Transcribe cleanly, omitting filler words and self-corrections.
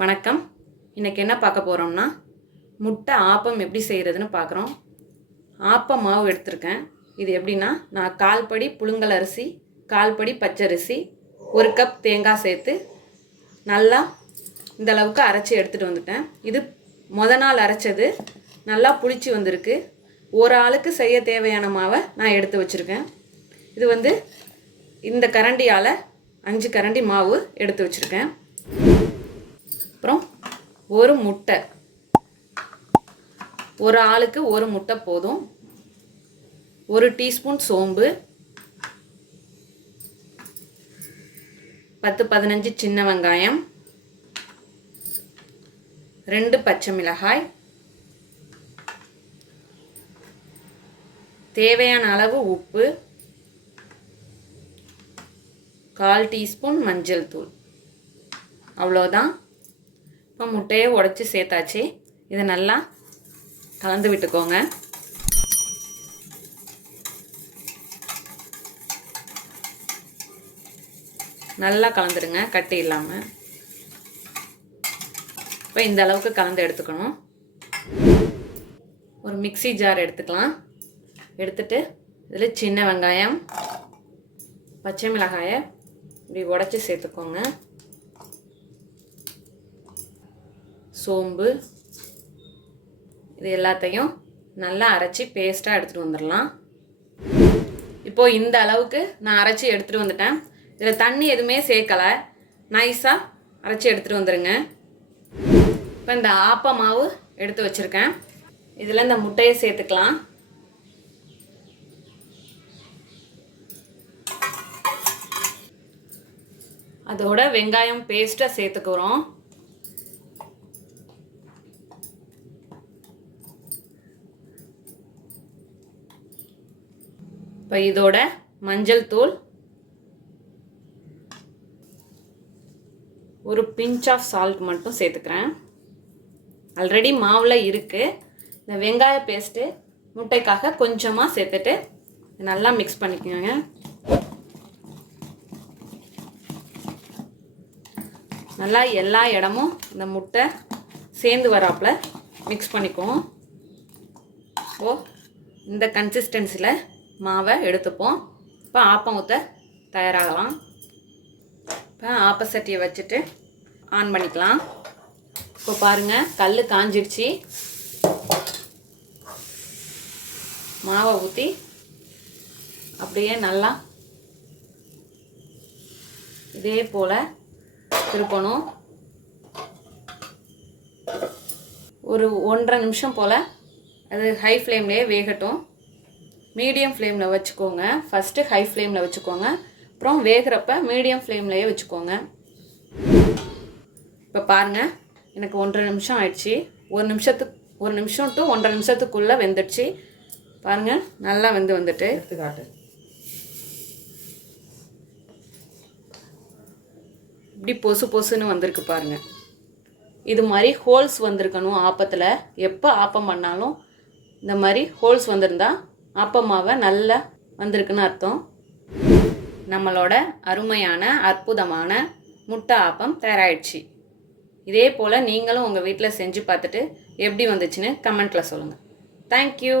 வணக்கம். இன்றைக்கி என்ன பார்க்க போகிறோம்னா முட்டை ஆப்பம் எப்படி செய்கிறதுன்னு பார்க்குறோம். ஆப்ப மாவு எடுத்திருக்கேன். இது எப்படின்னா, நான் 1/4 படி புழுங்கல் அரிசி, 1/4 படி பச்சரிசி, 1 கப் தேங்காய் சேர்த்து நல்லா இந்த அளவுக்கு அரைச்சி எடுத்துகிட்டு வந்துட்டேன். இது நாள் அரைச்சது, நல்லா புளிச்சு வந்திருக்கு. ஒரு ஆளுக்கு செய்ய தேவையான மாவை நான் எடுத்து வச்சுருக்கேன். இது இந்த கரண்டியால் 5 கரண்டி மாவு எடுத்து வச்சுருக்கேன். அப்புறம் ஒரு முட்டை, ஒரு ஆளுக்கு ஒரு முட்டை போதும். 1 டீஸ்பூன் சோம்பு, 10-15 சின்ன வெங்காயம், 2 பச்சை மிளகாய், தேவையான அளவு உப்பு, 1/4 டீஸ்பூன் மஞ்சள் தூள். அவ்வளோதான். இப்போ முட்டையை உடைச்சி சேர்த்தாச்சு. இதை நல்லா கலந்து விட்டுக்கோங்க. நல்லா கலந்துடுங்க, கட்டி இல்லாமல். இப்போ இந்த அளவுக்கு கலந்து எடுத்துக்கணும். ஒரு மிக்ஸி ஜார் எடுத்துக்கலாம். எடுத்துட்டு இதில் சின்ன வெங்காயம், பச்சை மிளகாயை இப்படி உடைச்சி சேர்த்துக்கோங்க. சோம்பு, இது எல்லாத்தையும் நல்லா அரைச்சி பேஸ்ட்டாக எடுத்துகிட்டு வந்துடலாம். இப்போது இந்த அளவுக்கு நான் அரைச்சி எடுத்துகிட்டு வந்துட்டேன். இதில் தண்ணி எதுவுமே சேர்க்கலை, நைஸாக அரைச்சி எடுத்துகிட்டு வந்துடுங்க. இப்போ இந்த ஆப்ப மாவு எடுத்து வச்சுருக்கேன். இதில் இந்த முட்டையை சேர்த்துக்கலாம். அதோட வெங்காயம் பேஸ்ட்டாக சேர்த்துக்கிறோம். இப்போ இதோட மஞ்சள் தூள், ஒரு பிஞ்ச் ஆஃப் சால்ட் மட்டும் சேர்த்துக்கிறேன். ஆல்ரெடி மாவில் இருக்குது. இந்த வெங்காய பேஸ்ட்டு முட்டைக்காக கொஞ்சமாக சேர்த்துட்டு நல்லா மிக்ஸ் பண்ணிக்கோங்க. நல்லா எல்லா இடமும் இந்த முட்டை சேர்ந்து வராப்பில் மிக்ஸ் பண்ணிக்குவோம். இந்த கன்சிஸ்டன்சியில் மாவை எடுத்துப்போம். இப்போ ஆப்பம் ஊற்ற தயாராகலாம். இப்போ ஆப்ப சட்டியை வச்சுட்டு ஆன் பண்ணிக்கலாம். இப்போ பாருங்கள், கல் காஞ்சிடுச்சு. மாவை ஊற்றி அப்படியே நல்லா இதே போல் திருப்பணும். ஒரு 1.5 நிமிஷம் போல் அது ஹை ஃப்ளேம்லேயே வேகட்டும். மீடியம் ஃப்ளேமில் வச்சுக்கோங்க. ஃபஸ்ட்டு ஹை ஃப்ளேமில் வச்சுக்கோங்க, அப்புறம் வேகிறப்ப மீடியம் ஃப்ளேம்லேயே வச்சுக்கோங்க. இப்போ பாருங்கள், எனக்கு 1.5 நிமிஷம் ஆயிடுச்சு. 1 நிமிஷம் டு 1.5 நிமிஷத்துக்குள்ளே வெந்துடுச்சு. பாருங்கள், நல்லா வந்துட்டு எடுத்துக்காட்டு இப்படி பொசுன்னு வந்திருக்கு பாருங்கள். இது மாதிரி ஹோல்ஸ் வந்திருக்கணும் ஆப்பத்தில். எப்போ ஆப்பம் பண்ணாலும் இந்த மாதிரி ஹோல்ஸ் வந்திருந்தா ஆப்பமாவை நல்லா வந்திருக்குன்னு அர்த்தம். நம்மளோட அருமையான அற்புதமான முட்டை ஆப்பம் தயாராகிடுச்சு. இதே போல் நீங்களும் உங்கள் வீட்டில் செஞ்சு பார்த்துட்டு எப்படி வந்துச்சுன்னு கமெண்ட்டில் சொல்லுங்கள். தேங்க்யூ.